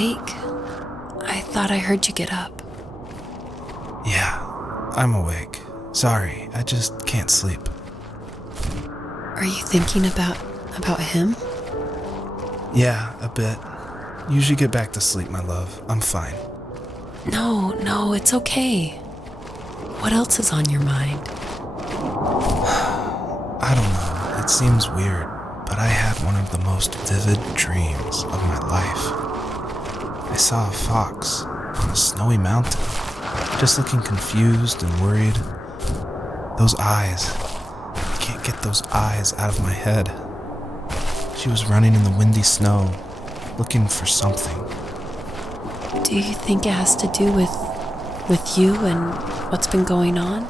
awake? I thought I heard you get up. Yeah, I'm awake. Sorry, I just can't sleep. Are you thinking about him? Yeah, a bit. Usually get back to sleep, my love. I'm fine. No, it's okay. What else is on your mind? I don't know. It seems weird, but I had one of the most vivid dreams of my life. I saw a fox on a snowy mountain, just looking confused and worried. Those eyes. I can't get those eyes out of my head. She was running in the windy snow, looking for something. Do you think it has to do with you and what's been going on?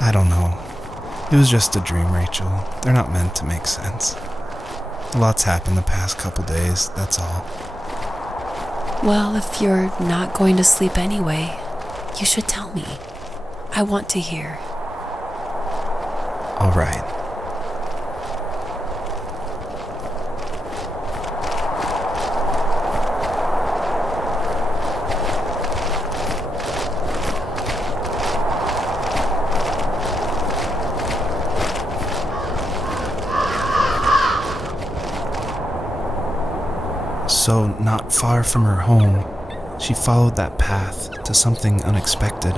I don't know. It was just a dream, Rachel. They're not meant to make sense. A lot's happened the past couple days, that's all. Well, if you're not going to sleep anyway, you should tell me. I want to hear. All right. So, not far from her home, she followed that path to something unexpected.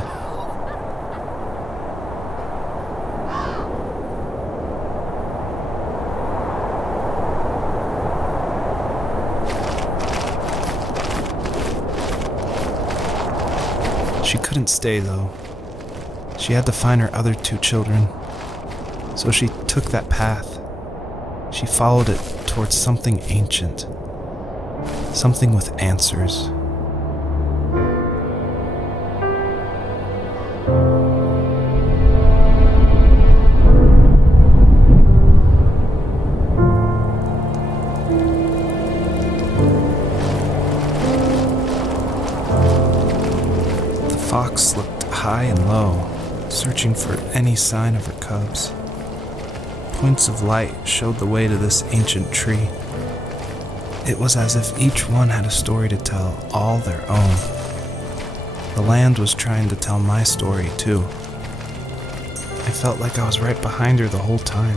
She couldn't stay, though. She had to find her other 2 children. So she took that path. She followed it towards something ancient. Something with answers. The fox looked high and low, searching for any sign of her cubs. Points of light showed the way to this ancient tree. It was as if each one had a story to tell, all their own. The land was trying to tell my story, too. I felt like I was right behind her the whole time.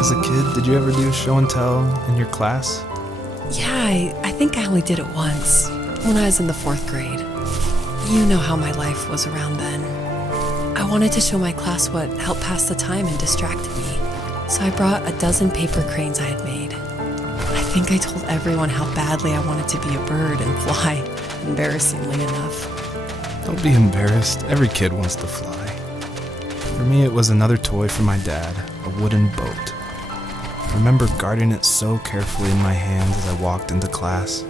As a kid, did you ever do show and tell in your class? Yeah, I think I only did it once, when I was in the 4th grade. You know how my life was around then. I wanted to show my class what helped pass the time and distracted me, so I brought a dozen paper cranes I had made. I think I told everyone how badly I wanted to be a bird and fly, embarrassingly enough. Don't be embarrassed. Every kid wants to fly. For me, it was another toy from my dad, a wooden boat. I remember guarding it so carefully in my hands as I walked into class.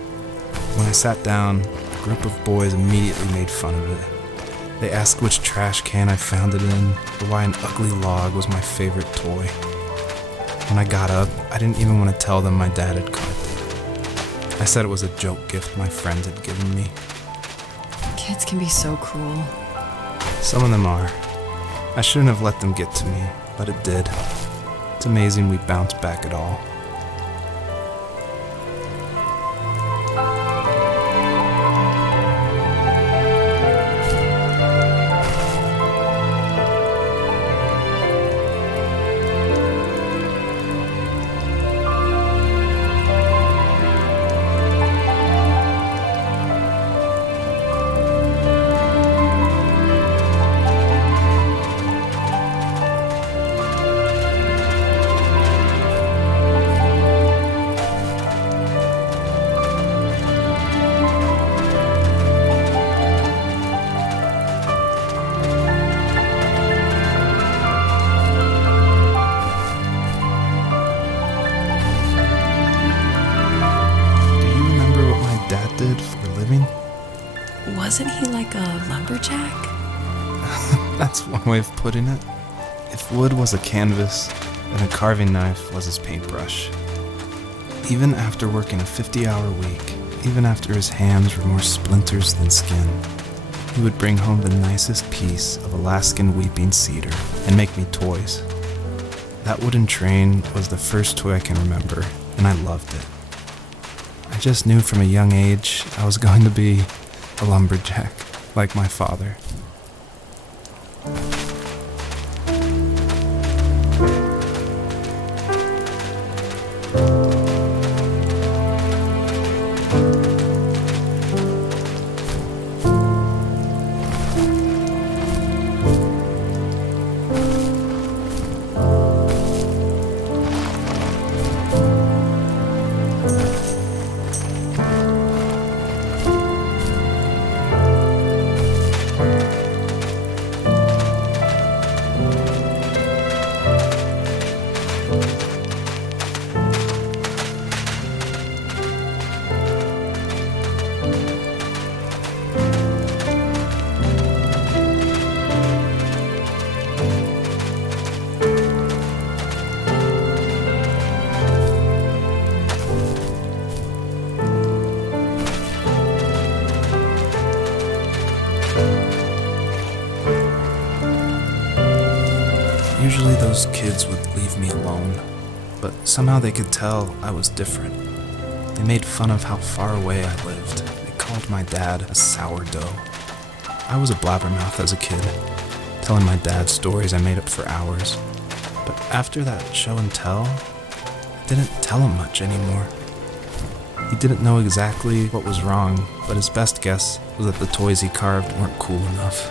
When I sat down, a group of boys immediately made fun of it. They asked which trash can I found it in, or why an ugly log was my favorite toy. When I got up, I didn't even want to tell them my dad had carved it. I said it was a joke gift my friends had given me. Kids can be so cruel. Some of them are. I shouldn't have let them get to me, but it did. It's amazing we bounced back at all. Wasn't he like a lumberjack? That's one way of putting it. If wood was a canvas, then a carving knife was his paintbrush. Even after working a 50-hour week, even after his hands were more splinters than skin, he would bring home the nicest piece of Alaskan weeping cedar and make me toys. That wooden train was the first toy I can remember, and I loved it. I just knew from a young age I was going to be a lumberjack, like my father. Usually those kids would leave me alone, but somehow they could tell I was different. They made fun of how far away I lived. They called my dad a sourdough. I was a blabbermouth as a kid, telling my dad stories I made up for hours. But after that show and tell, I didn't tell him much anymore. He didn't know exactly what was wrong, but his best guess was that the toys he carved weren't cool enough.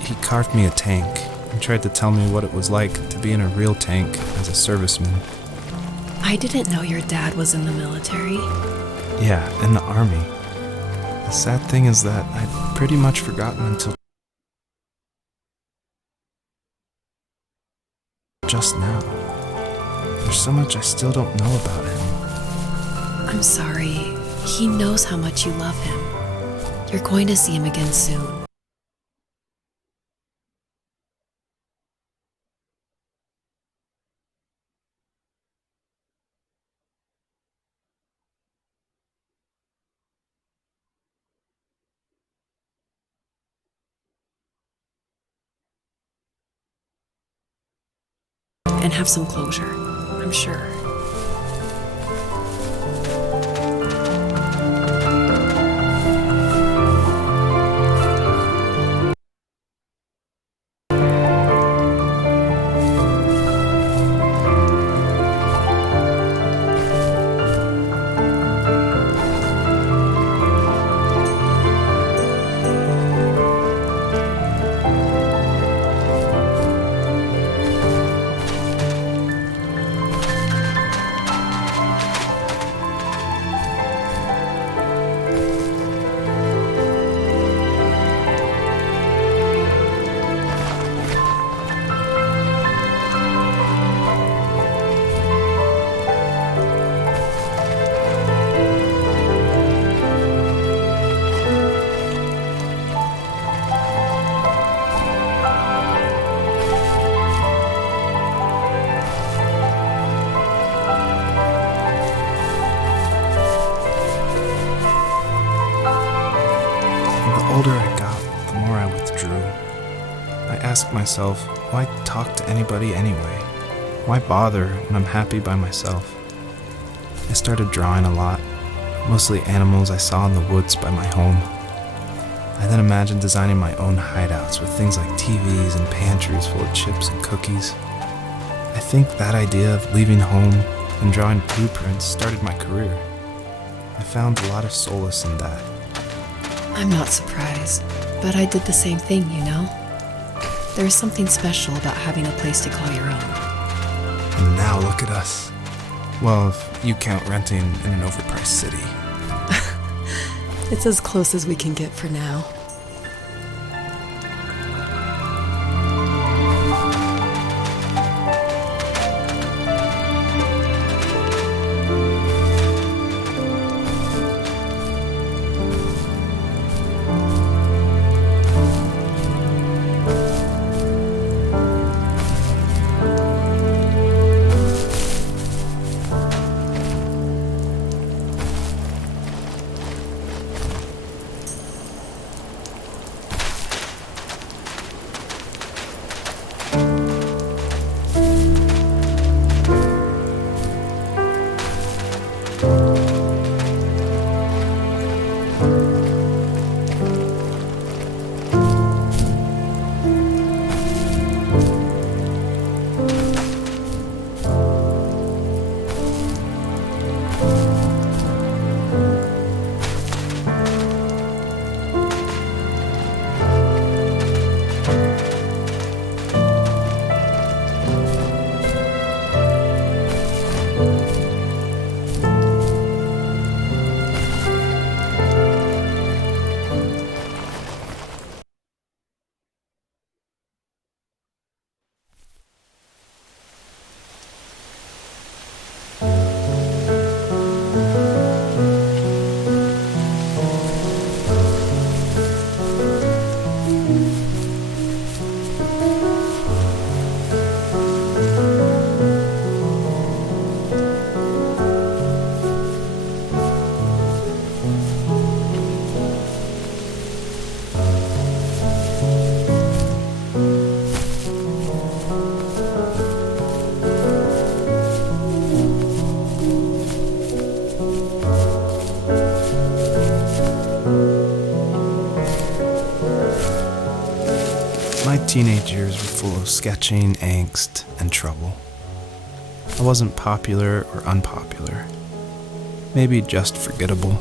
He carved me a tank and tried to tell me what it was like to be in a real tank as a serviceman. I didn't know your dad was in the military. Yeah, in the army. The sad thing is that I'd pretty much forgotten until just now. There's so much I still don't know about him. I'm sorry. He knows how much you love him. You're going to see him again soon. And have some closure, I'm sure. The older I got, the more I withdrew. I asked myself, why talk to anybody anyway? Why bother when I'm happy by myself? I started drawing a lot, mostly animals I saw in the woods by my home. I then imagined designing my own hideouts with things like TVs and pantries full of chips and cookies. I think that idea of leaving home and drawing blueprints started my career. I found a lot of solace in that. I'm not surprised, but I did the same thing, you know? There's something special about having a place to call your own. And now look at us. Well, if you count renting in an overpriced city. It's as close as we can get for now. teenage years were full of sketching, angst, and trouble. I wasn't popular or unpopular. Maybe just forgettable.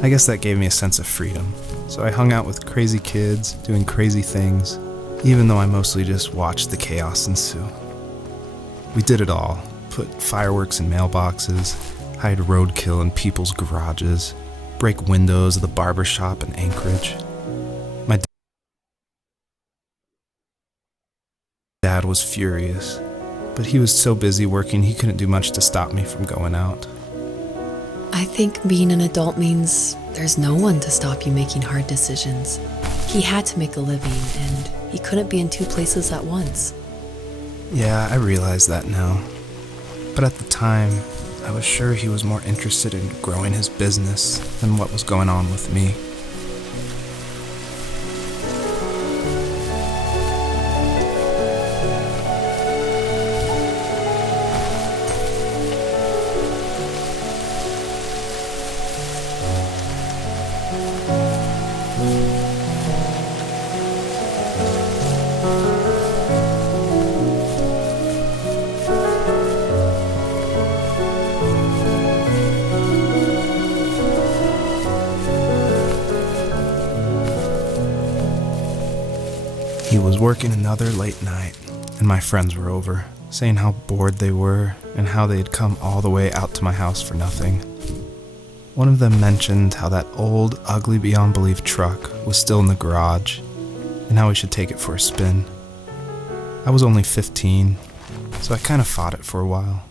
I guess that gave me a sense of freedom, so I hung out with crazy kids, doing crazy things, even though I mostly just watched the chaos ensue. We did it all. Put fireworks in mailboxes, hide roadkill in people's garages, break windows of the barber shop in Anchorage. My dad was furious, but he was so busy working he couldn't do much to stop me from going out. I think being an adult means there's no one to stop you making hard decisions. He had to make a living, and he couldn't be in two places at once. Yeah, I realize that now. But at the time, I was sure he was more interested in growing his business than what was going on with me. He was working another late night, and my friends were over, saying how bored they were and how they had come all the way out to my house for nothing. One of them mentioned how that old, ugly beyond belief truck was still in the garage, and how we should take it for a spin. I was only 15, so I kind of fought it for a while.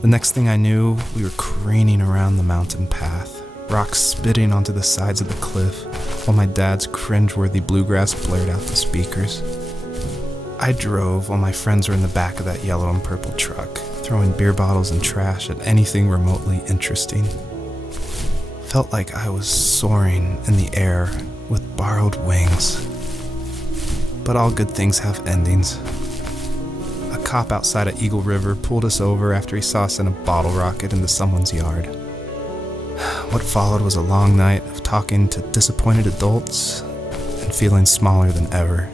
The next thing I knew, we were craning around the mountain path, rocks spitting onto the sides of the cliff, while my dad's cringeworthy bluegrass blared out the speakers. I drove while my friends were in the back of that yellow and purple truck, throwing beer bottles and trash at anything remotely interesting. Felt like I was soaring in the air with borrowed wings. But all good things have endings. A cop outside of Eagle River pulled us over after he saw us in a bottle rocket into someone's yard. What followed was a long night of talking to disappointed adults and feeling smaller than ever.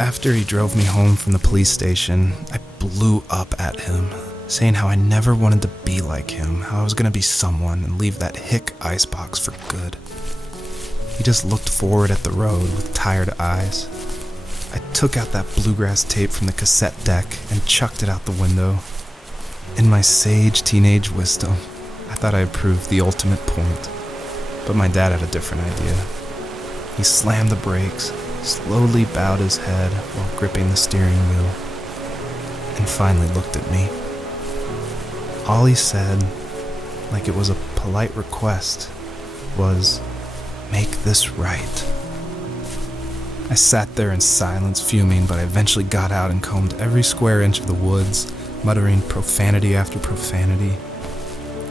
After he drove me home from the police station, I blew up at him, saying how I never wanted to be like him, how I was going to be someone and leave that hick icebox for good. He just looked forward at the road with tired eyes. I took out that bluegrass tape from the cassette deck and chucked it out the window. In my sage teenage wisdom, I thought I had proved the ultimate point, but my dad had a different idea. He slammed the brakes, slowly bowed his head while gripping the steering wheel, and finally looked at me. All he said, like it was a polite request, was, "Make this right." I sat there in silence, fuming, but I eventually got out and combed every square inch of the woods, muttering profanity after profanity.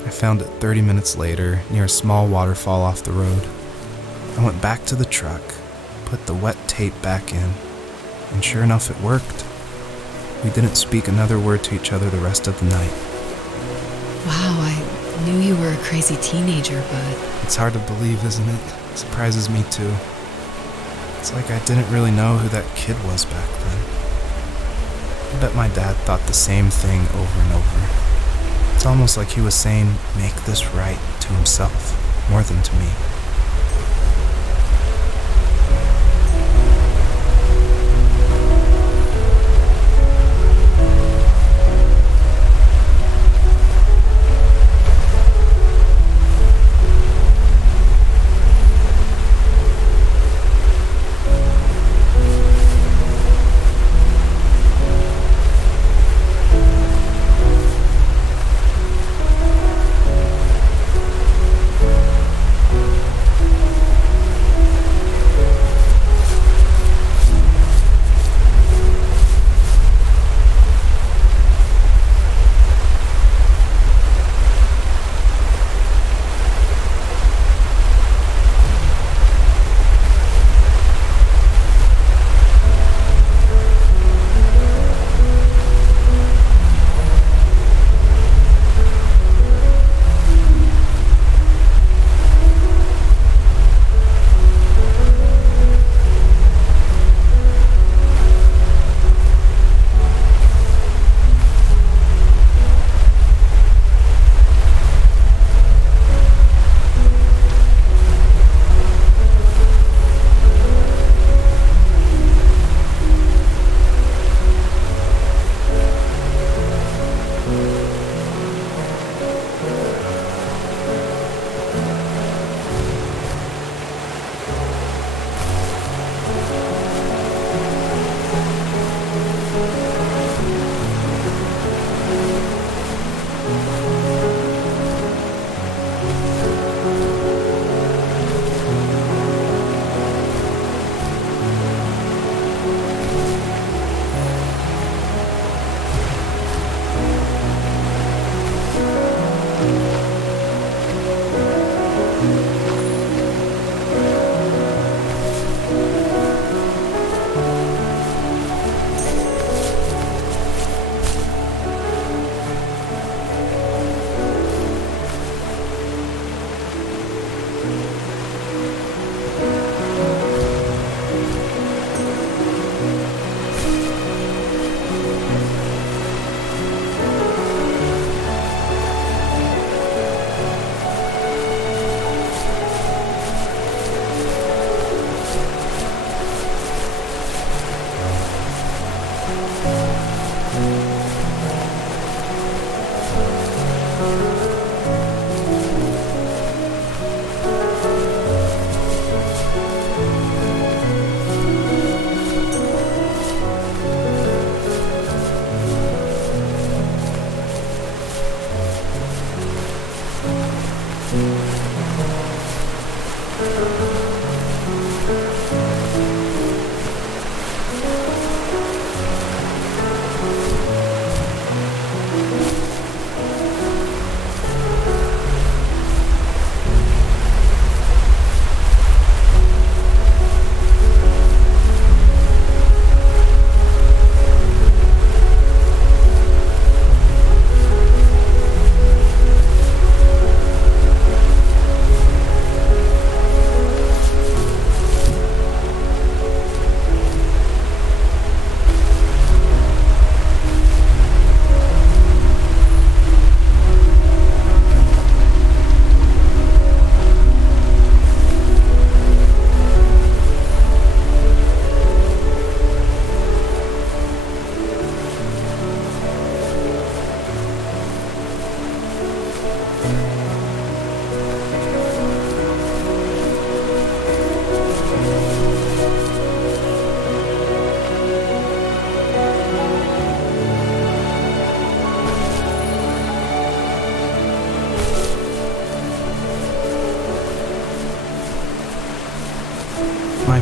I found it 30 minutes later, near a small waterfall off the road. I went back to the truck, put the wet tape back in, and sure enough it worked. We didn't speak another word to each other the rest of the night. Wow, I knew you were a crazy teenager, but It's hard to believe, isn't it? It surprises me too. It's like I didn't really know who that kid was back then. I bet my dad thought the same thing over and over. It's almost like he was saying, "Make this right," to himself, more than to me.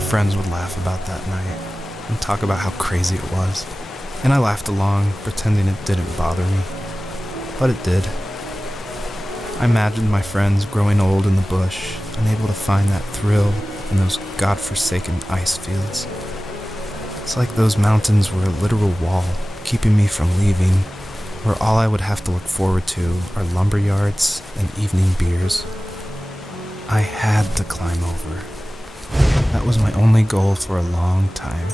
friends would laugh about that night and talk about how crazy it was, and I laughed along, pretending it didn't bother me. But it did. I imagined my friends growing old in the bush, unable to find that thrill in those godforsaken ice fields. It's like those mountains were a literal wall, keeping me from leaving, where all I would have to look forward to are lumber yards and evening beers. I had to climb over. That was my only goal for a long time.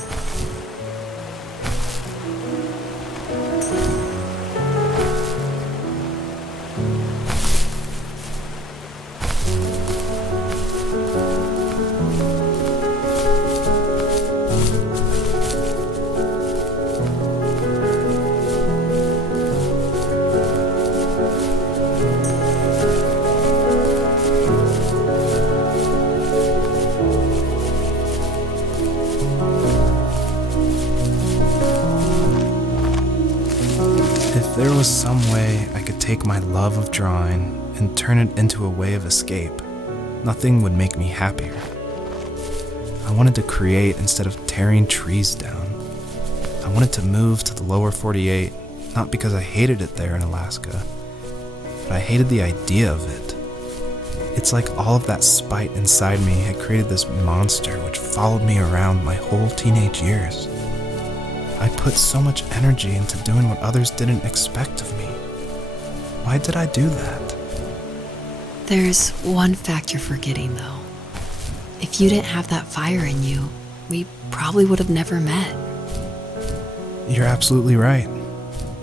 If there was some way I could take my love of drawing and turn it into a way of escape, nothing would make me happier. I wanted to create instead of tearing trees down. I wanted to move to the lower 48, not because I hated it there in Alaska, but I hated the idea of it. It's like all of that spite inside me had created this monster which followed me around my whole teenage years. I put so much energy into doing what others didn't expect of me. Why did I do that? There's one fact you're forgetting, though. If you didn't have that fire in you, we probably would have never met. You're absolutely right.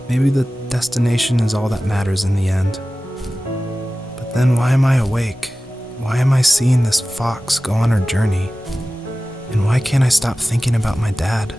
Maybe the destination is all that matters in the end. But then why am I awake? Why am I seeing this fox go on her journey? And why can't I stop thinking about my dad?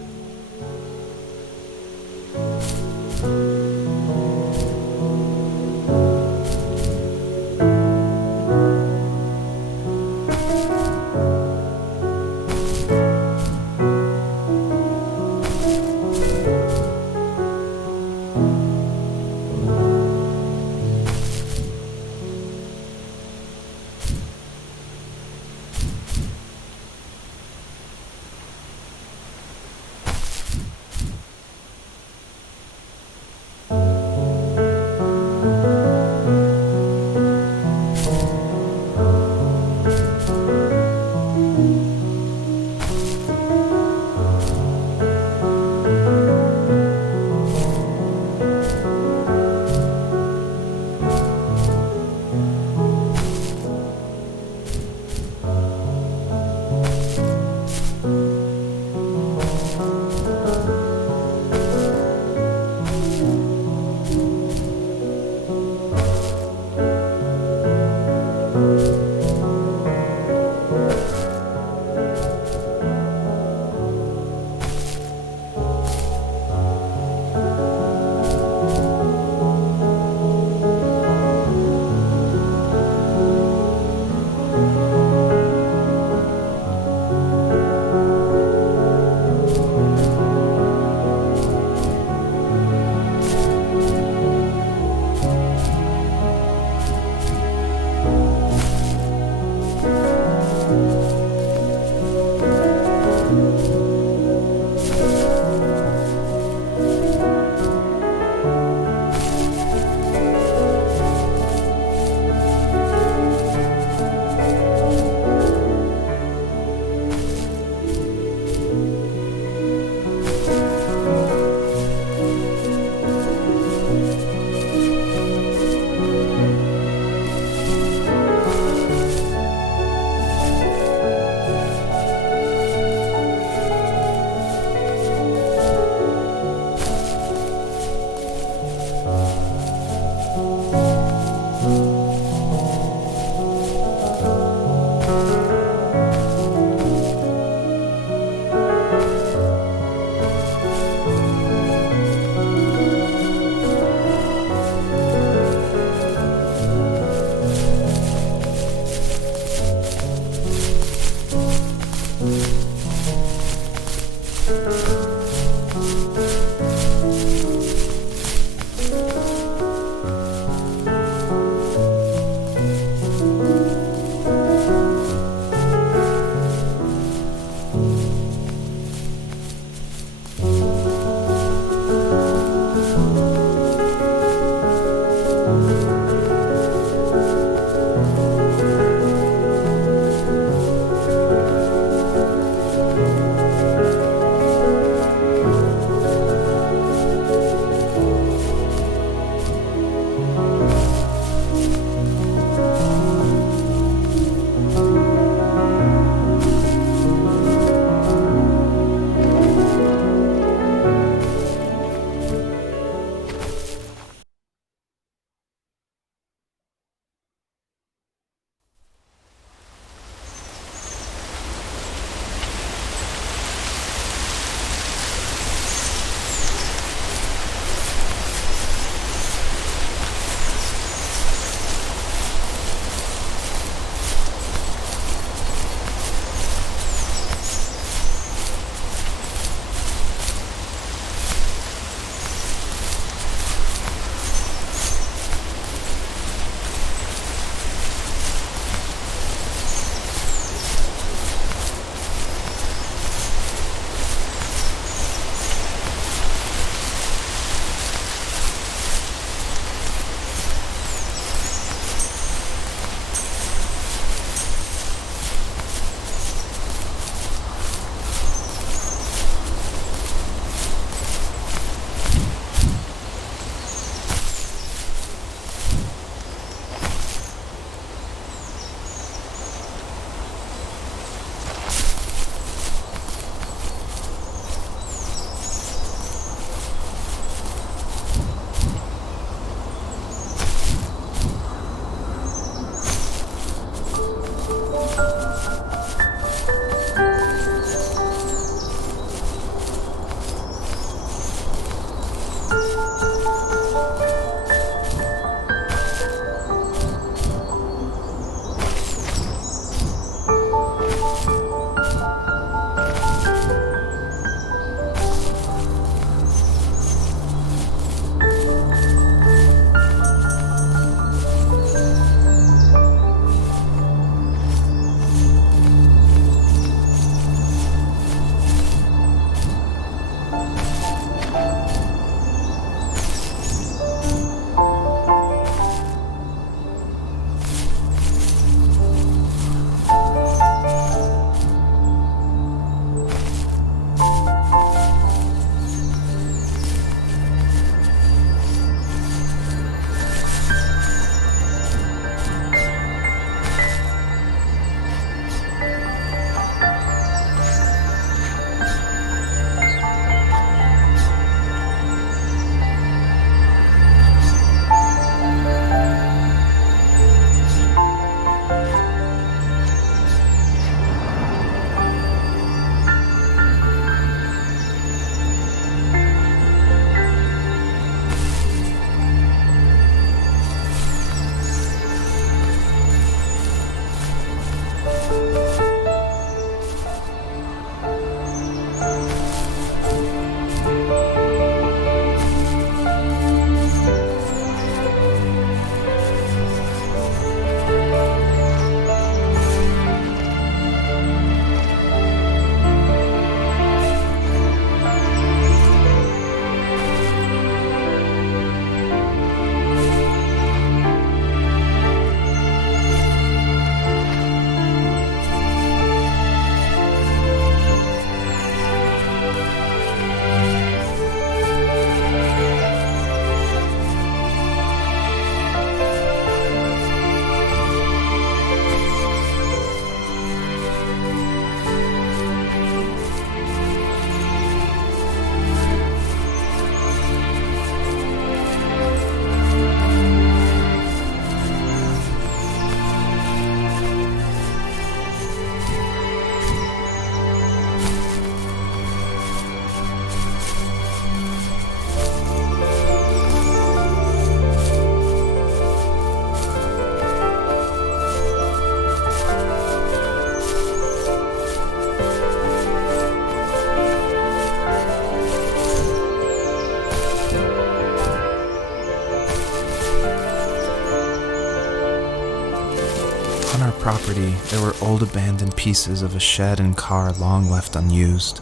property, there were old abandoned pieces of a shed and car long left unused.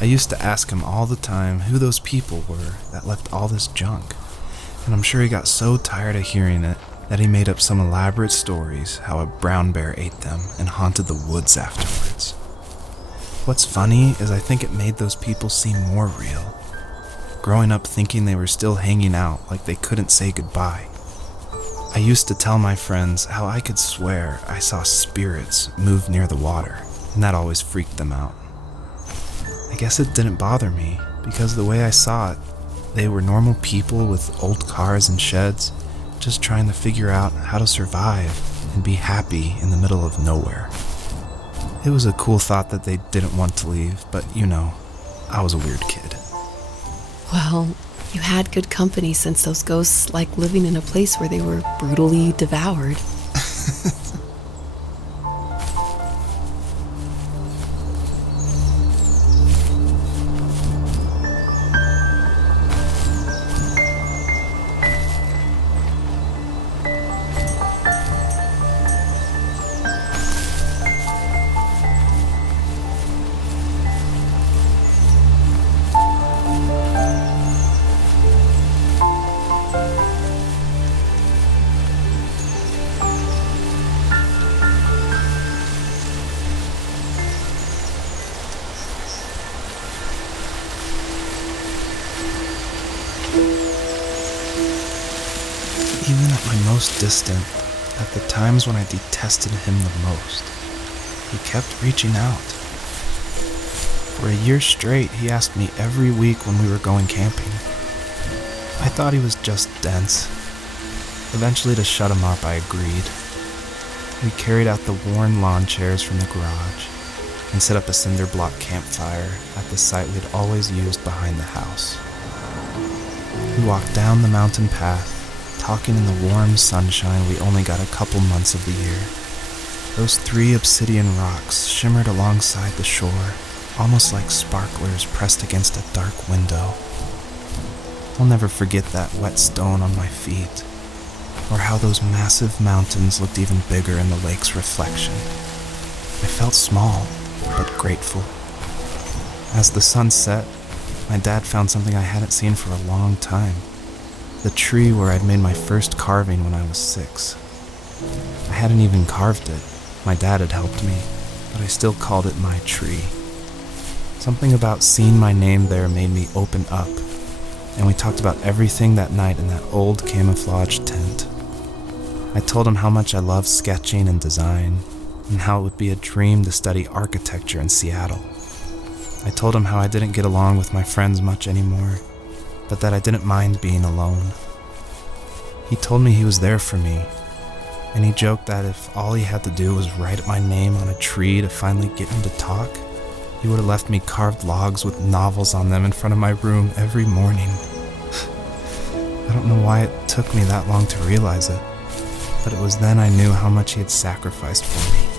I used to ask him all the time who those people were that left all this junk, and I'm sure he got so tired of hearing it that he made up some elaborate stories how a brown bear ate them and haunted the woods afterwards. What's funny is I think it made those people seem more real, growing up thinking they were still hanging out like they couldn't say goodbye. I used to tell my friends how I could swear I saw spirits move near the water, and that always freaked them out. I guess it didn't bother me, because the way I saw it, they were normal people with old cars and sheds, just trying to figure out how to survive and be happy in the middle of nowhere. It was a cool thought that they didn't want to leave, but I was a weird kid. Well, you had good company since those ghosts like living in a place where they were brutally devoured. Even at my most distant, at the times when I detested him the most, he kept reaching out. For a year straight, he asked me every week when we were going camping. I thought he was just dense. Eventually, to shut him up, I agreed. We carried out the worn lawn chairs from the garage and set up a cinder block campfire at the site we'd always used behind the house. We walked down the mountain path, talking in the warm sunshine we only got a couple months of the year. Those 3 obsidian rocks shimmered alongside the shore, almost like sparklers pressed against a dark window. I'll never forget that wet stone on my feet, or how those massive mountains looked even bigger in the lake's reflection. I felt small, but grateful. As the sun set, my dad found something I hadn't seen for a long time. The tree where I'd made my first carving when I was 6. I hadn't even carved it. My dad had helped me, but I still called it my tree. Something about seeing my name there made me open up, and we talked about everything that night in that old camouflage tent. I told him how much I loved sketching and design, and how it would be a dream to study architecture in Seattle. I told him how I didn't get along with my friends much anymore, but that I didn't mind being alone. He told me he was there for me, and he joked that if all he had to do was write my name on a tree to finally get him to talk, he would have left me carved logs with novels on them in front of my room every morning. I don't know why it took me that long to realize it, but it was then I knew how much he had sacrificed for me.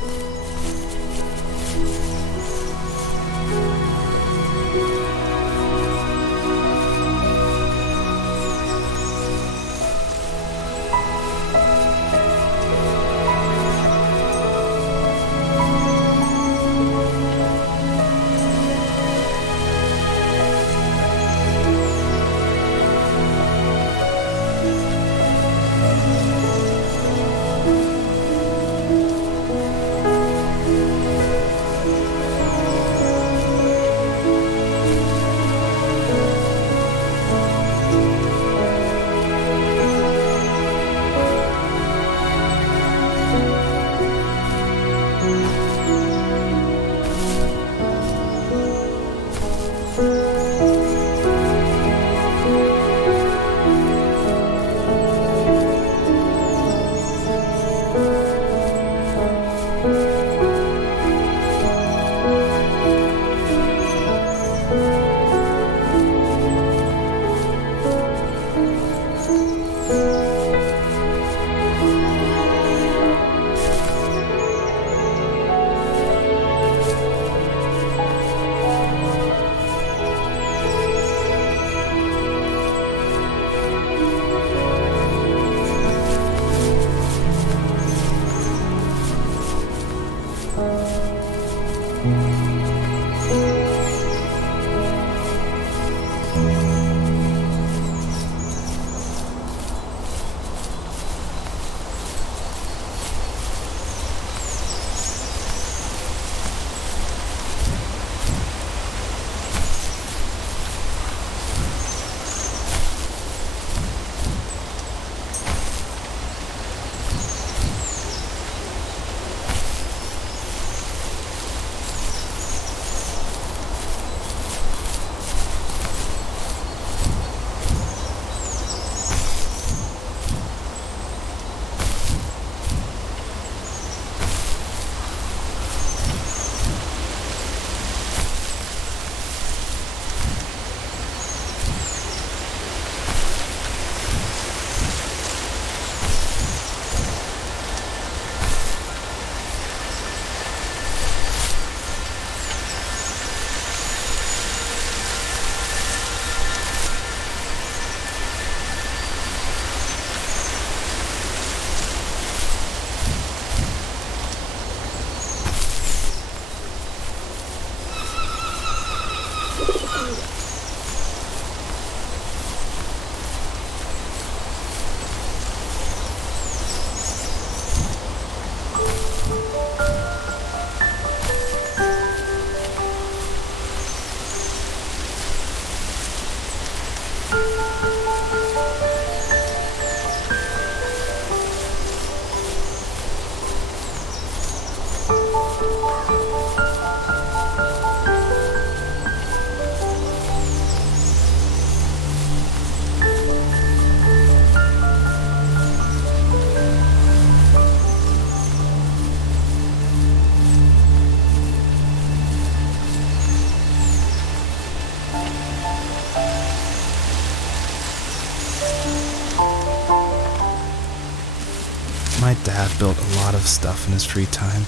dad built a lot of stuff in his free time.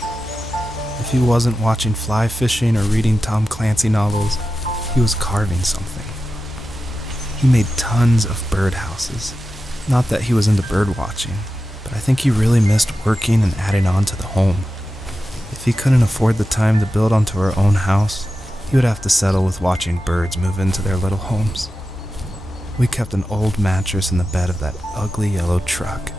If he wasn't watching fly fishing or reading Tom Clancy novels, he was carving something. He made tons of birdhouses. Not that he was into bird watching, but I think he really missed working and adding on to the home. If he couldn't afford the time to build onto our own house, he would have to settle with watching birds move into their little homes. We kept an old mattress in the bed of that ugly yellow truck,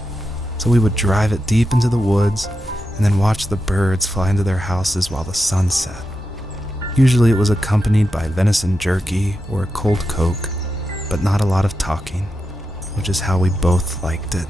so we would drive it deep into the woods and then watch the birds fly into their houses while the sun set. Usually it was accompanied by venison jerky or a cold Coke, but not a lot of talking, which is how we both liked it.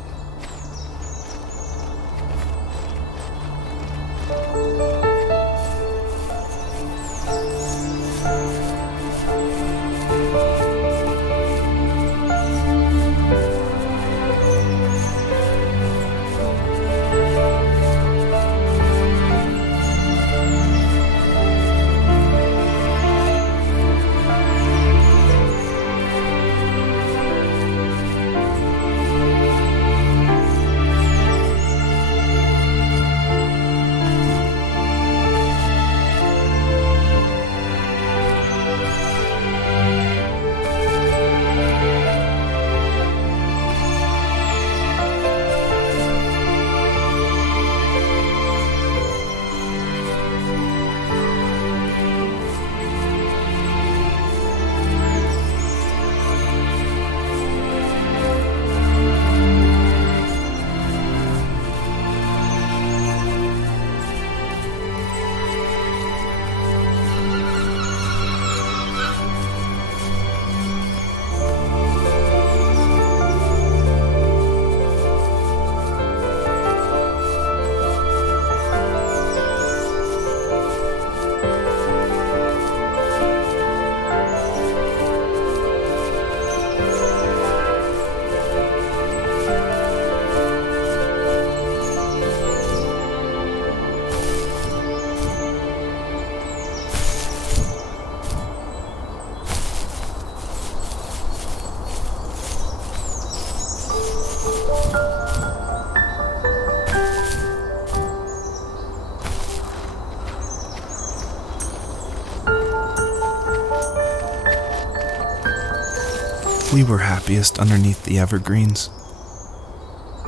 We were happiest underneath the evergreens.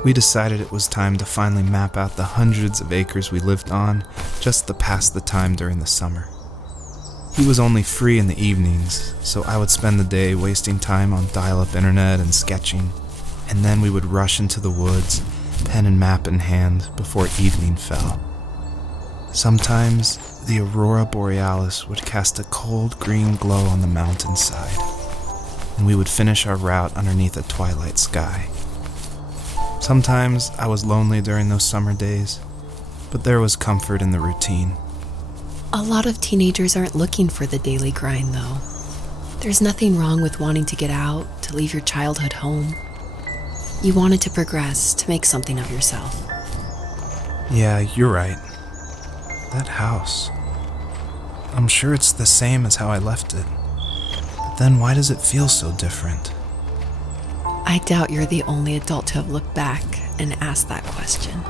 We decided it was time to finally map out the hundreds of acres we lived on just to pass the time during the summer. He was only free in the evenings, so I would spend the day wasting time on dial-up internet and sketching, and then we would rush into the woods, pen and map in hand, before evening fell. Sometimes, the aurora borealis would cast a cold green glow on the mountainside, and we would finish our route underneath a twilight sky. Sometimes I was lonely during those summer days, but there was comfort in the routine. A lot of teenagers aren't looking for the daily grind, though. There's nothing wrong with wanting to get out, to leave your childhood home. You wanted to progress, to make something of yourself. Yeah, you're right. That house. I'm sure it's the same as how I left it. But then why does it feel so different? I doubt you're the only adult to have looked back and asked that question.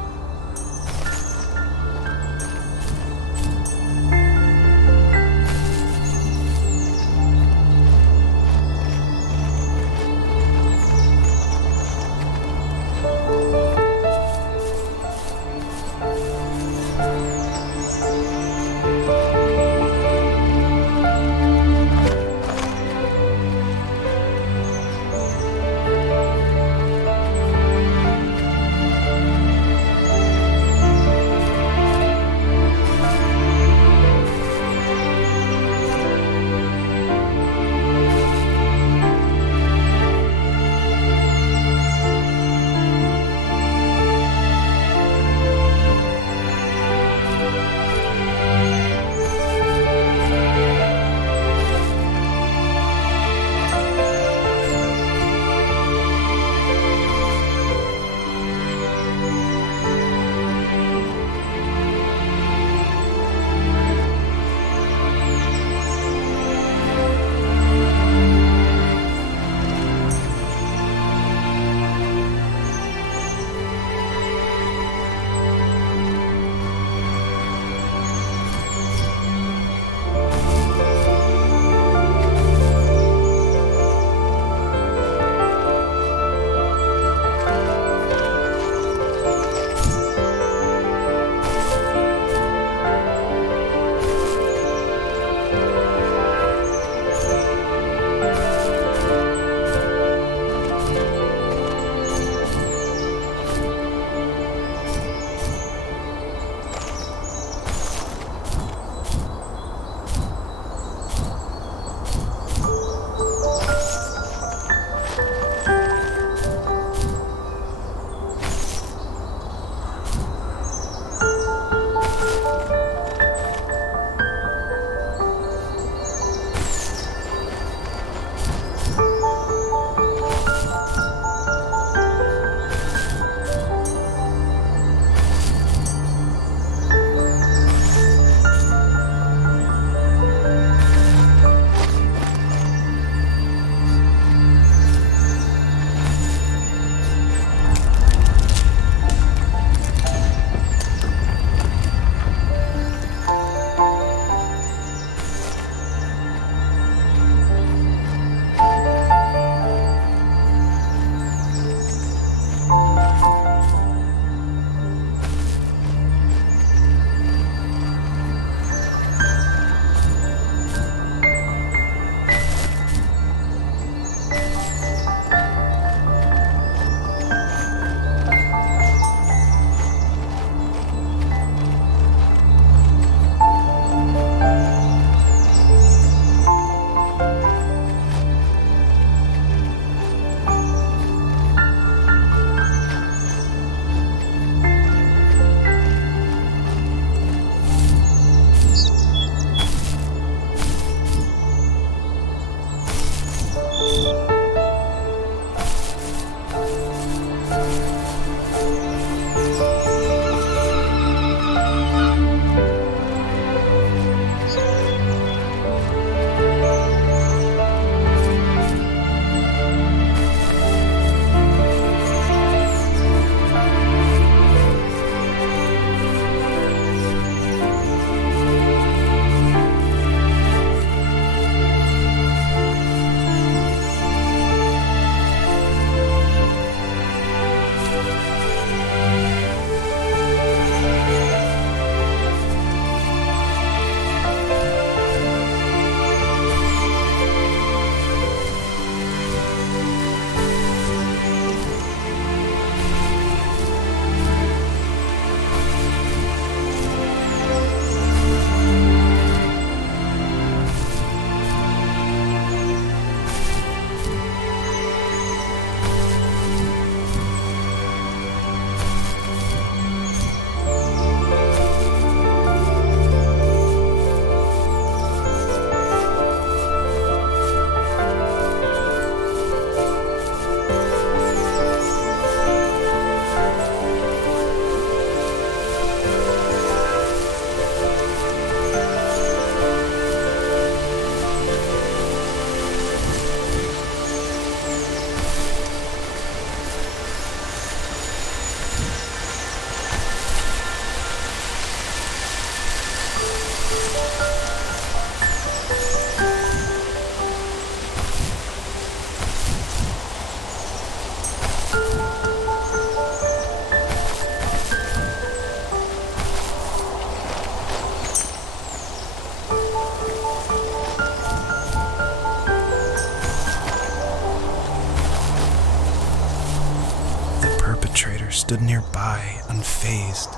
stood nearby, unfazed,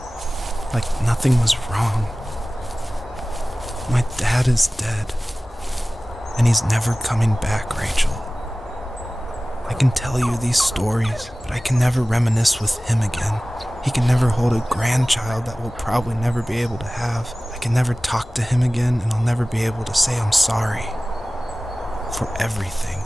like nothing was wrong. My dad is dead, and he's never coming back, Rachel. I can tell you these stories, but I can never reminisce with him again. He can never hold a grandchild that we'll probably never be able to have. I can never talk to him again, and I'll never be able to say I'm sorry for everything.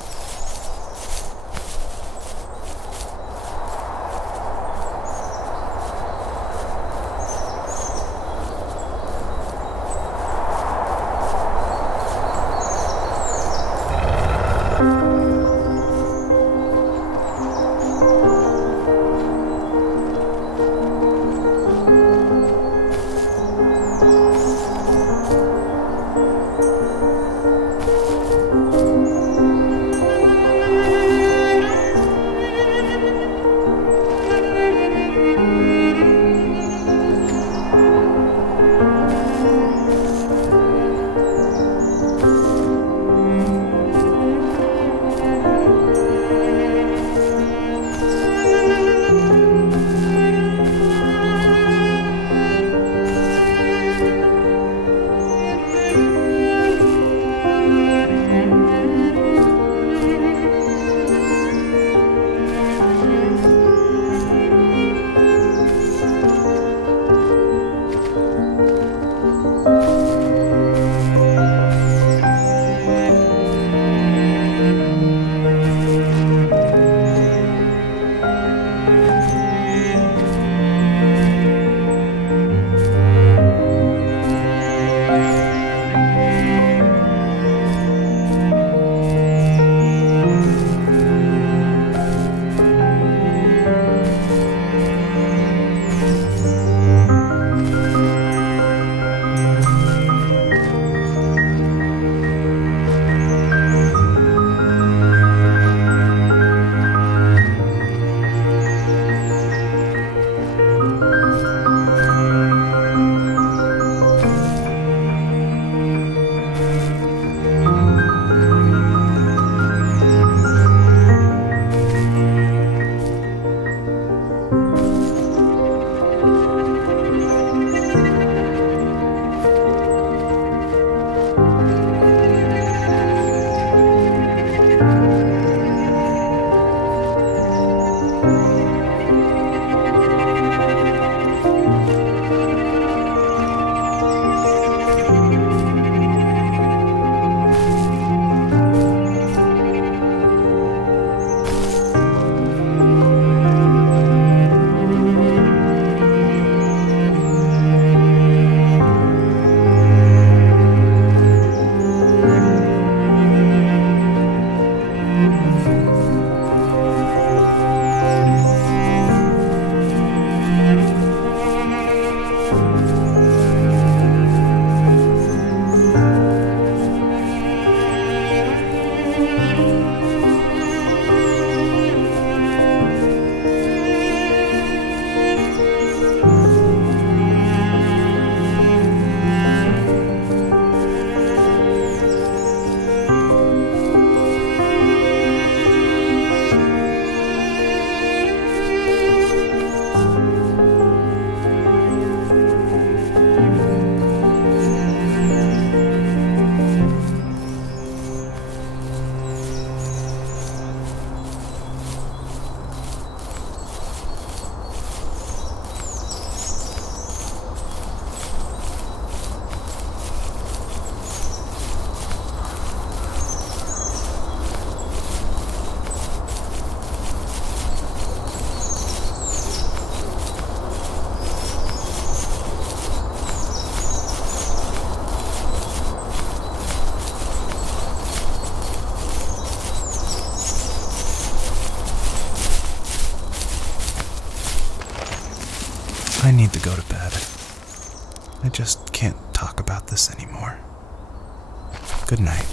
I need to go to bed. I just can't talk about this anymore. Good night.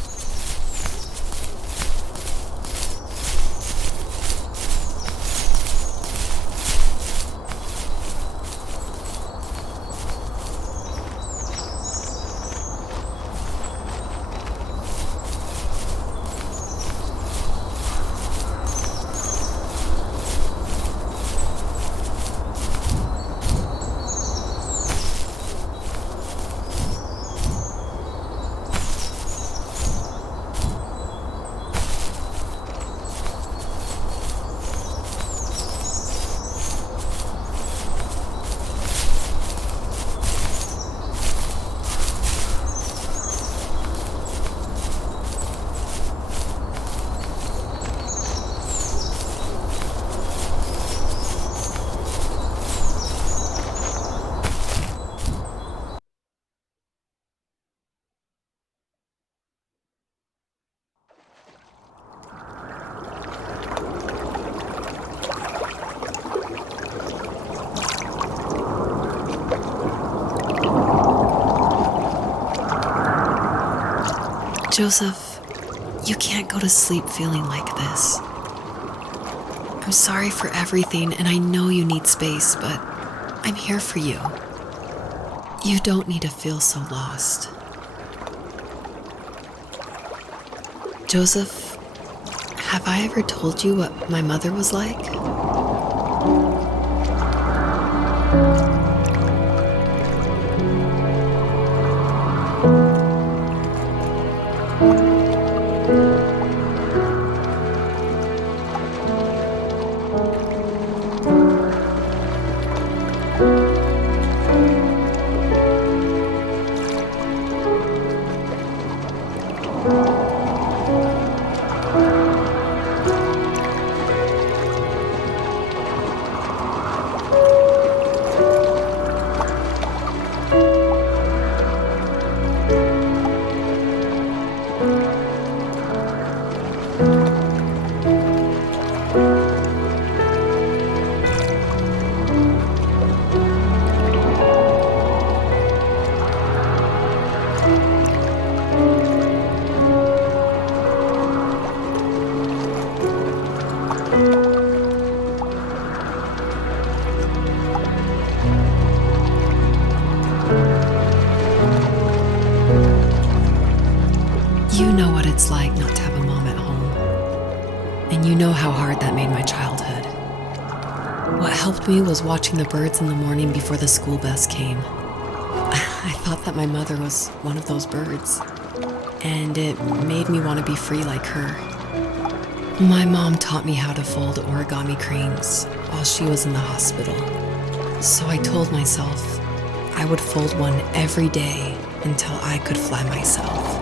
Joseph, you can't go to sleep feeling like this. I'm sorry for everything, and I know you need space, but I'm here for you. You don't need to feel so lost. Joseph, have I ever told you what my mother was like? You know what it's like not to have a mom at home. And you know how hard that made my childhood. What helped me was watching the birds in the morning before the school bus came. I thought that my mother was one of those birds, and it made me want to be free like her. My mom taught me how to fold origami cranes while she was in the hospital. So I told myself I would fold one every day until I could fly myself.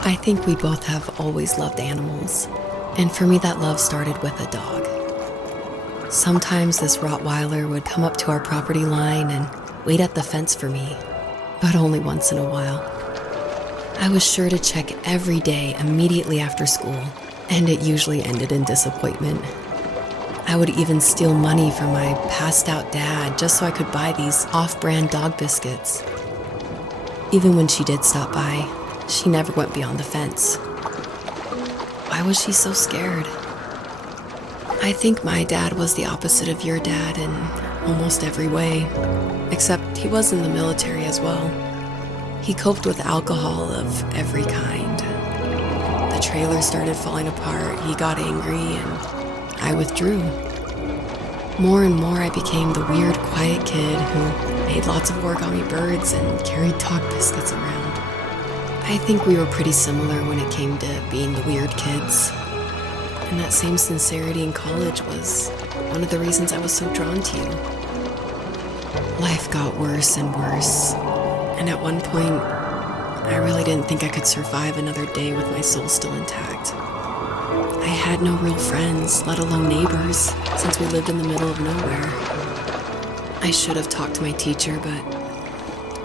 I think we both have always loved animals, and for me that love started with a dog. Sometimes this Rottweiler would come up to our property line and wait at the fence for me, but only once in a while. I was sure to check every day immediately after school, and it usually ended in disappointment. I would even steal money from my passed-out dad just so I could buy these off-brand dog biscuits. Even when she did stop by, she never went beyond the fence. Why was she so scared? I think my dad was the opposite of your dad in almost every way, except he was in the military as well. He coped with alcohol of every kind. The trailer started falling apart, he got angry, and I withdrew. More and more I became the weird, quiet kid who made lots of origami birds and carried dog biscuits around. I think we were pretty similar when it came to being the weird kids. And that same sincerity in college was one of the reasons I was so drawn to you. Life got worse and worse, and at one point, I really didn't think I could survive another day with my soul still intact. I had no real friends, let alone neighbors, since we lived in the middle of nowhere. I should have talked to my teacher, but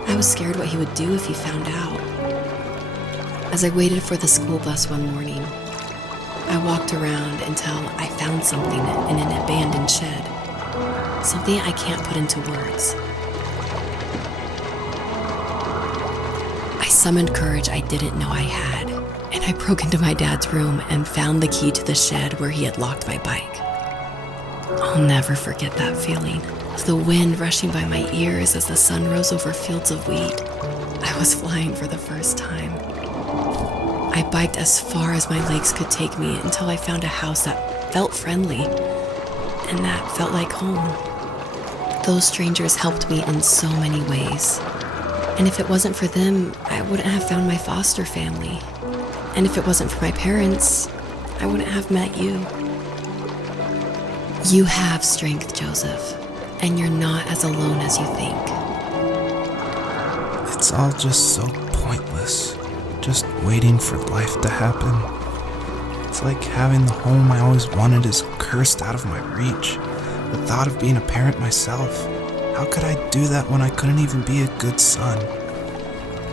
I was scared what he would do if he found out. As I waited for the school bus one morning, I walked around until I found something in an abandoned shed. Something I can't put into words. I summoned courage I didn't know I had, and I broke into my dad's room and found the key to the shed where he had locked my bike. I'll never forget that feeling. The wind rushing by my ears as the sun rose over fields of wheat. I was flying for the first time. I biked as far as my legs could take me until I found a house that felt friendly and that felt like home. Those strangers helped me in so many ways. And if it wasn't for them, I wouldn't have found my foster family. And if it wasn't for my parents, I wouldn't have met you. You have strength, Joseph, and you're not as alone as you think. It's all just so pointless. Just waiting for life to happen. It's like having the home I always wanted is cursed out of my reach. The thought of being a parent myself. How could I do that when I couldn't even be a good son?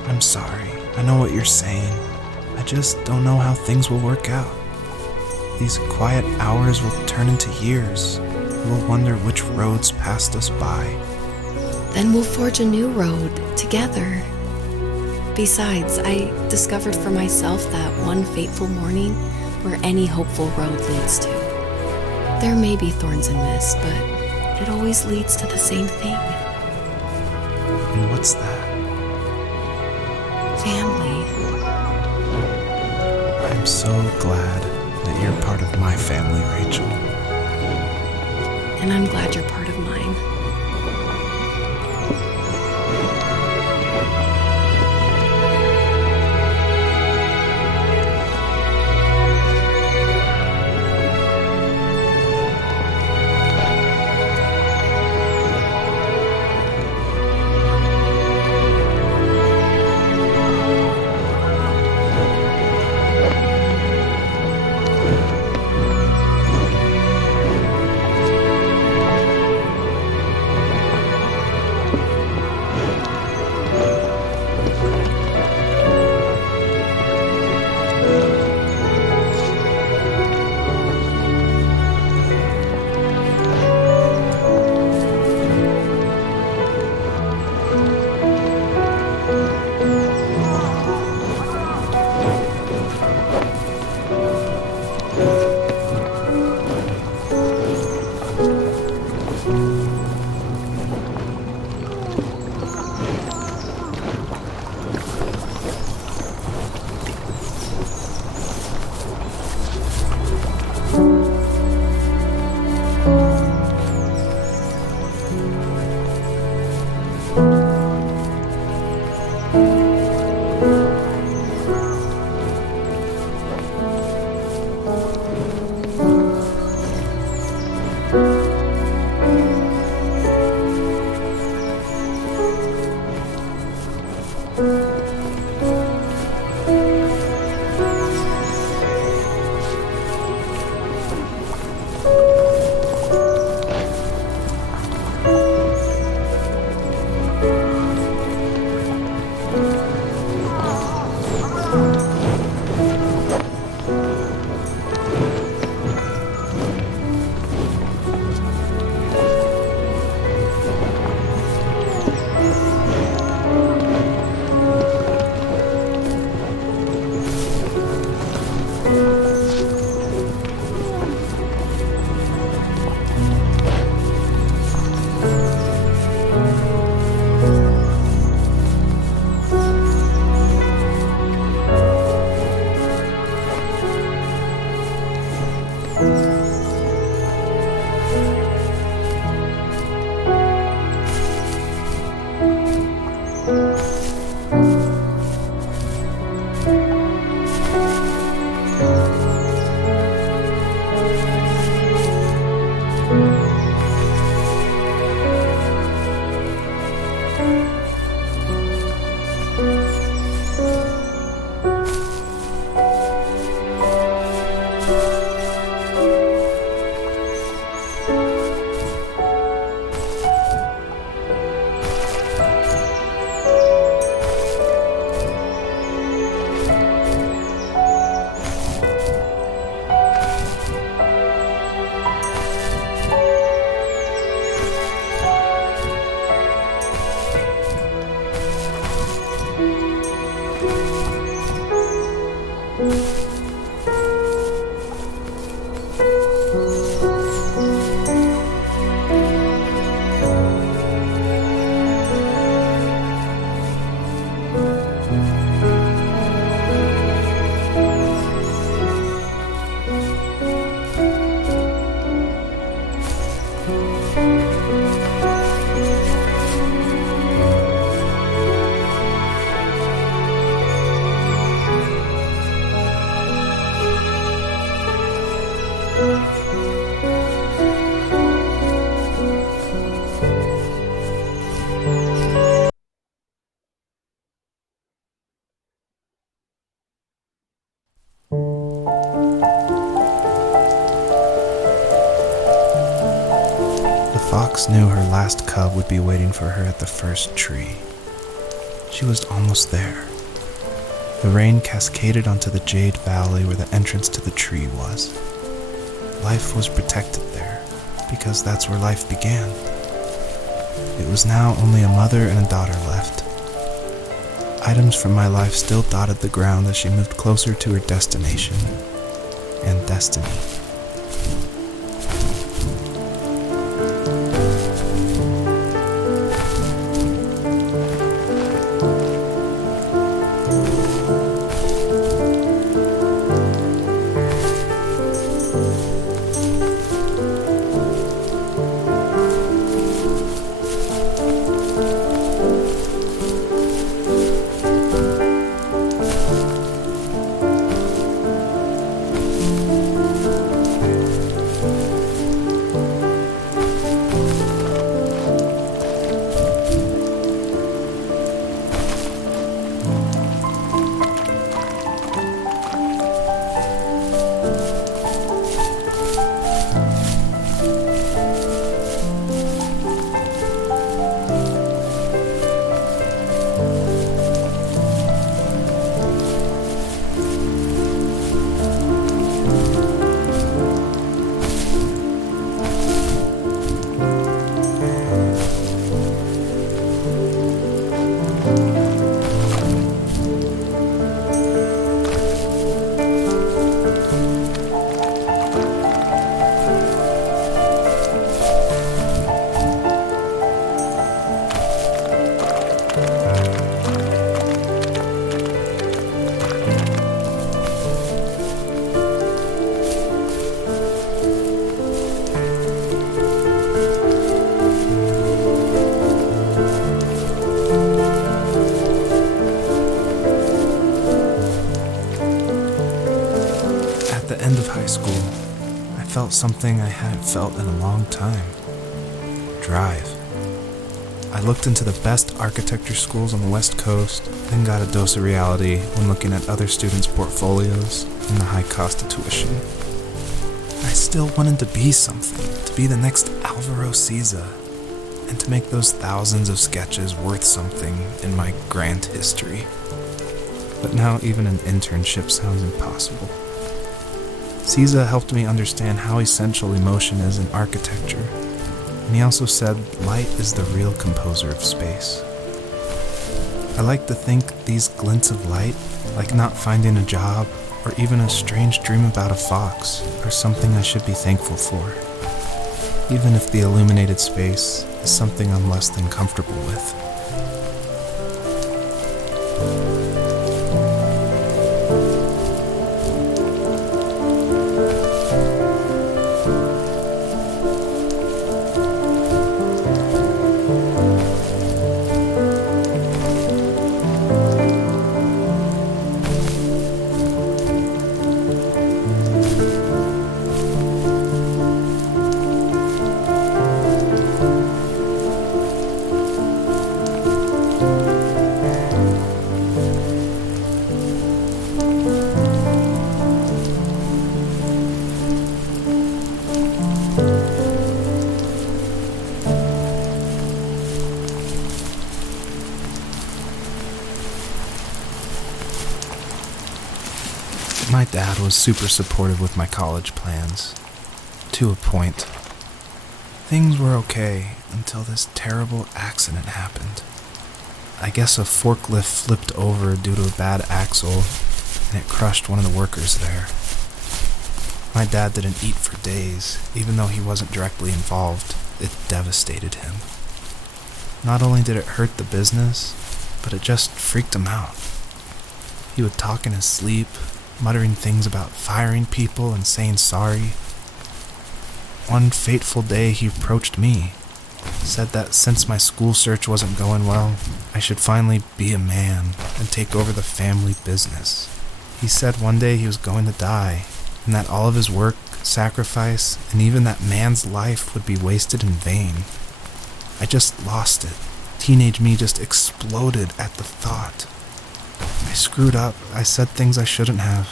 I'm sorry. I know what you're saying. I just don't know how things will work out. These quiet hours will turn into years. We'll wonder which roads passed us by. Then we'll forge a new road together. Besides, I discovered for myself that one fateful morning where any hopeful road leads to. There may be thorns and mist, but it always leads to the same thing. And what's that? Family. I'm so glad that you're part of my family, Rachel. And I'm glad you're part of mine. The fox knew her last cub would be waiting for her at the first tree. She was almost there. The rain cascaded onto the jade valley where the entrance to the tree was. Life was protected there, because that's where life began. It was now only a mother and a daughter left. Items from my life still dotted the ground as she moved closer to her destination and destiny. At the end of high school, I felt something I hadn't felt in a long time. Drive. I looked into the best architecture schools on the West Coast, then got a dose of reality when looking at other students' portfolios and the high cost of tuition. I still wanted to be something, to be the next Alvaro Siza, and to make those thousands of sketches worth something in my grand history. But now even an internship sounds impossible. Siza helped me understand how essential emotion is in architecture, and he also said light is the real composer of space. I like to think these glints of light, like not finding a job or even a strange dream about a fox, are something I should be thankful for, even if the illuminated space is something I'm less than comfortable with. My dad was super supportive with my college plans, to a point. Things were okay until this terrible accident happened. I guess a forklift flipped over due to a bad axle, and it crushed one of the workers there. My dad didn't eat for days, even though he wasn't directly involved. It devastated him. Not only did it hurt the business, but it just freaked him out. He would talk in his sleep, muttering things about firing people and saying sorry. One fateful day he approached me, said that since my school search wasn't going well, I should finally be a man and take over the family business. He said one day he was going to die, and that all of his work, sacrifice, and even that man's life would be wasted in vain. I just lost it. Teenage me just exploded at the thought. I screwed up. I said things I shouldn't have.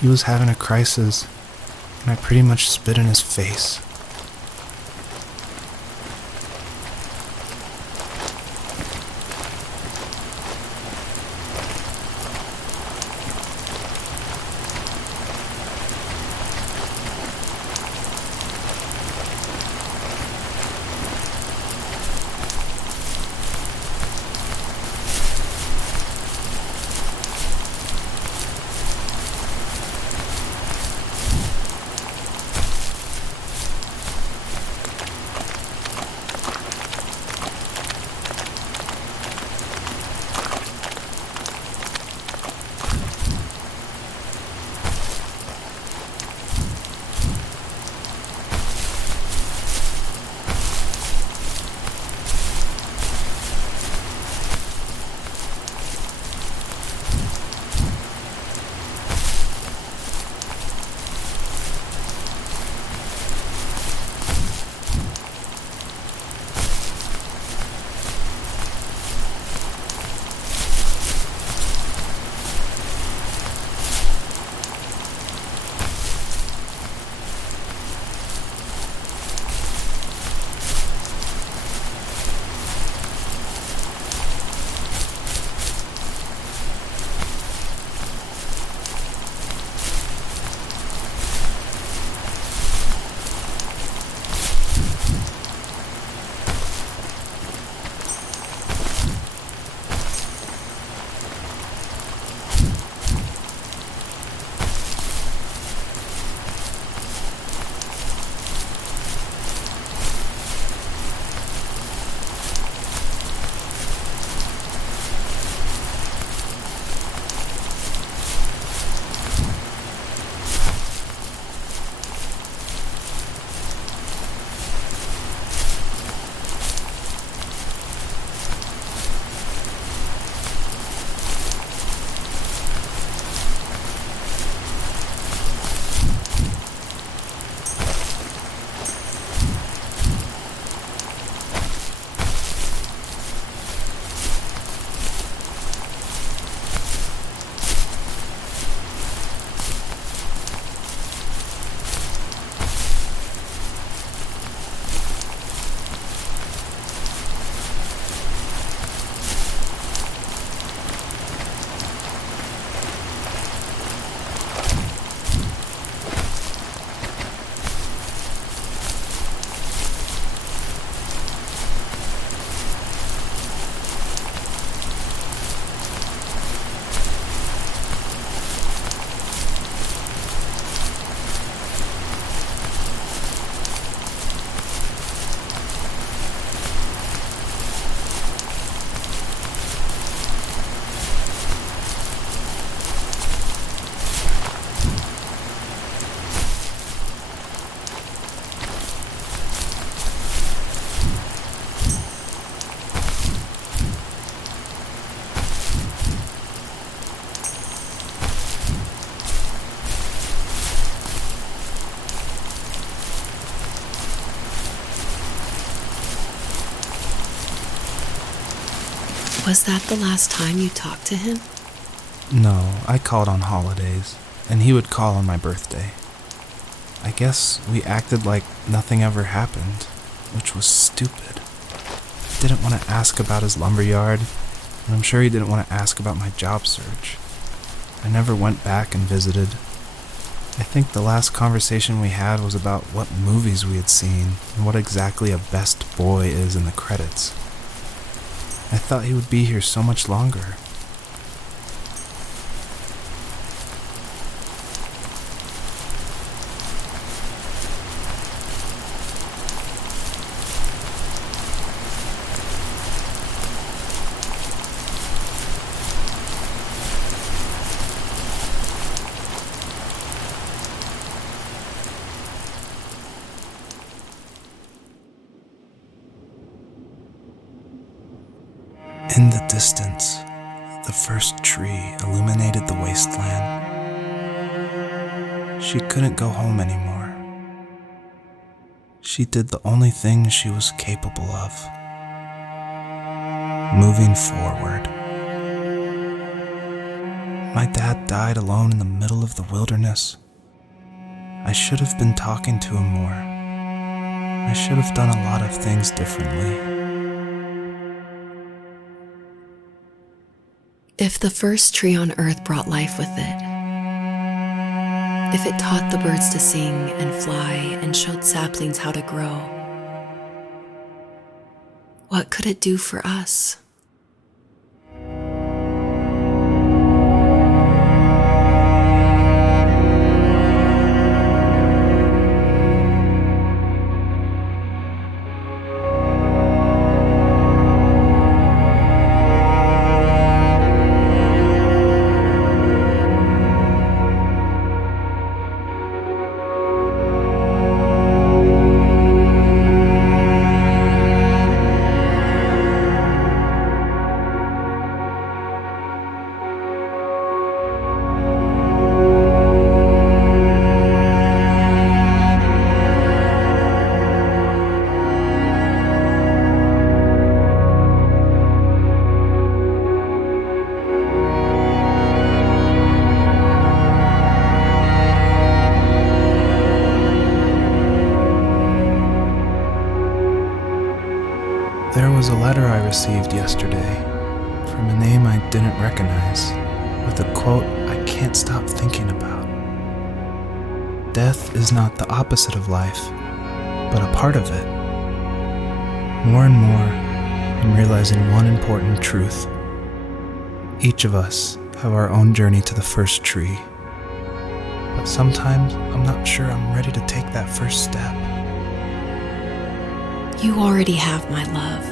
He was having a crisis, and I pretty much spit in his face. Was that the last time you talked to him? No, I called on holidays, and he would call on my birthday. I guess we acted like nothing ever happened, which was stupid. I didn't want to ask about his lumberyard, and I'm sure he didn't want to ask about my job search. I never went back and visited. I think the last conversation we had was about what movies we had seen and what exactly a best boy is in the credits. I thought he would be here so much longer. In the distance, the first tree illuminated the wasteland. She couldn't go home anymore. She did the only thing she was capable of: moving forward. My dad died alone in the middle of the wilderness. I should have been talking to him more. I should have done a lot of things differently. If the first tree on earth brought life with it, if it taught the birds to sing and fly and showed saplings how to grow, what could it do for us? There was a letter I received yesterday from a name I didn't recognize, with a quote I can't stop thinking about. Death is not the opposite of life, but a part of it. More and more, I'm realizing one important truth. Each of us have our own journey to the first tree, but sometimes I'm not sure I'm ready to take that first step. You already have my love.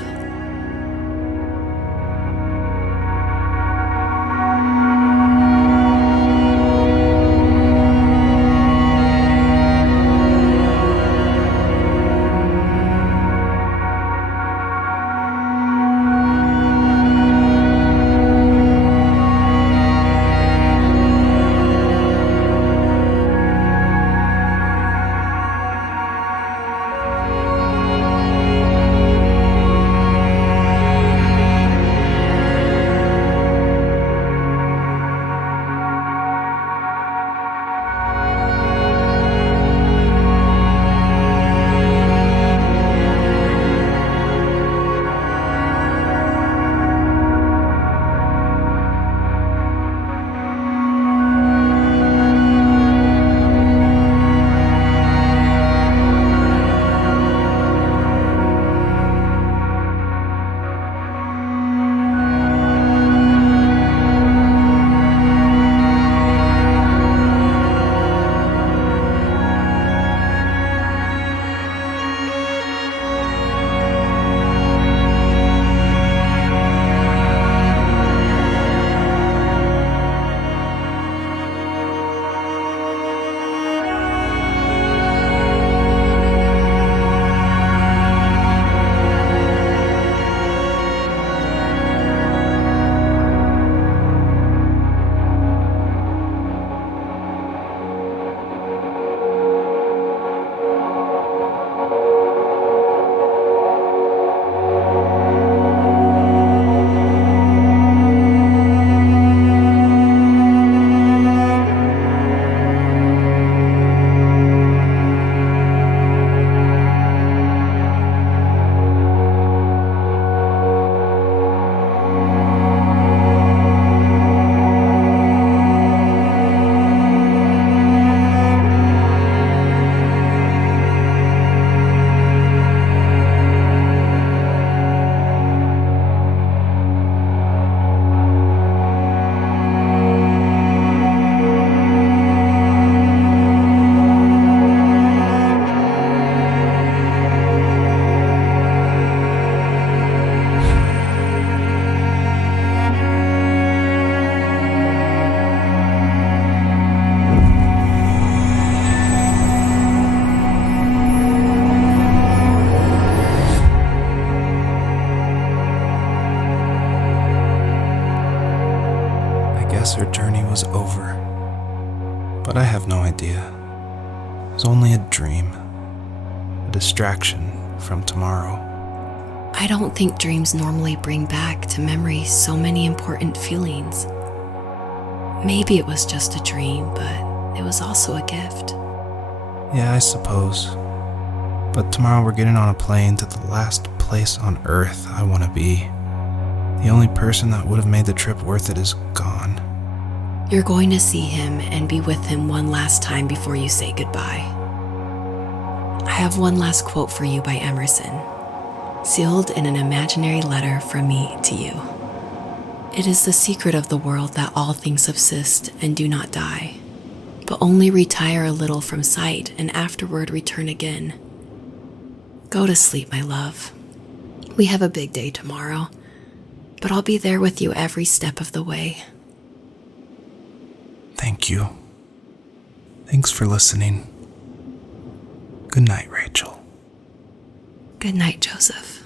guess her journey was over. But I have no idea. It was only a dream, a distraction from tomorrow. I don't think dreams normally bring back to memory so many important feelings. Maybe it was just a dream, but it was also a gift. Yeah, I suppose. But tomorrow we're getting on a plane to the last place on Earth I want to be. The only person that would have made the trip worth it is gone. You're going to see him and be with him one last time before you say goodbye. I have one last quote for you by Emerson, sealed in an imaginary letter from me to you. It is the secret of the world that all things subsist and do not die, but only retire a little from sight and afterward return again. Go to sleep, my love. We have a big day tomorrow, but I'll be there with you every step of the way. Thank you. Thanks for listening. Good night, Rachel. Good night, Joseph.